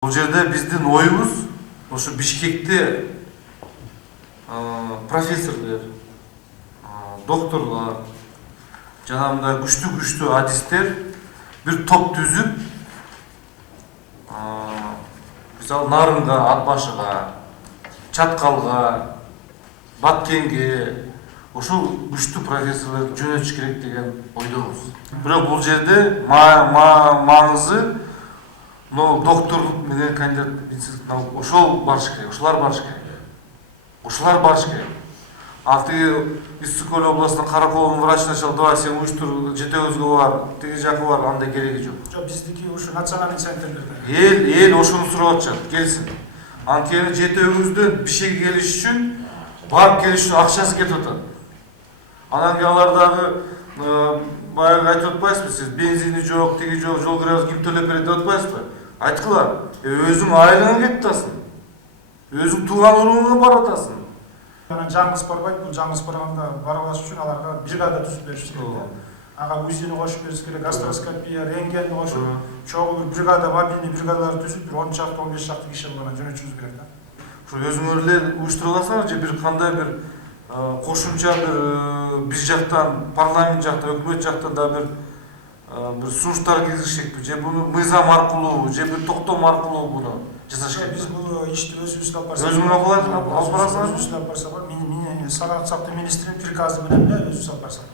Бұл жерде біздің ойымыз, осы Бишкекте профессорлар, докторлар, жанамда күшті адистер бір топ түзіп, мысалы Нарынға, Атбашыға, Чаткалға, Баткенге, ошол күшті профессорлар жөнөтүш керек деген ойдобуз. Бирок бул жерде маңызы докторлук менен кандидат медициналық ошол барыш керек, ошолар барыш керек. Ал тиги Иссык-Көл областынын Караколдун врачына чал, давай сен уюштур, жетөбүзгө бар, тиги жакы бар, андай кереги жок. Жок, биздики ушу национальный центрлерде. Эл ошону сурап атышат, келсин. Анткени жетөбүздөн бишеге келиш үчүн, барып келиш үчүн акчасы кетип атат. Анан кийин алар дагы баягы айтып атпайсызбы, сиз бензини жок, тиги жок, жол киребиз ким төлөп берет деп атпайсызбы? Айткыла, өзүң айылыңа кетип атасың. Өзүң тууган урууңа барып атасың. Анан жаңгыз барбайт, бул жаңгыз барганда барабаш үчүн аларга бригада түзүп бериш керек. Ага УЗИни кошуп бериш керек, гастроскопия, рентгенди кошуп, чогуу бир бригада, мобильный бригадалар түзүп, бир 10 чакты, 15 чакты киши менен жөнөтүшүбүз керек да. Ушу өзүңөр эле уюштуруп алсаңар же бир кандай бир кошумча бир жактан, парламент жактан, өкмөт жактан да бир сунуштар киргизишекпи, же буну мыйзам аркылуу, же бир токтом аркылуу буну жасаш керек. Биз бул ишти өзүбүз алып барсак, Өзүңөр алып барасыңарбы? өзүбүз алып барсак, сактоо министринин приказы менен эле өзүбүз алып барсак.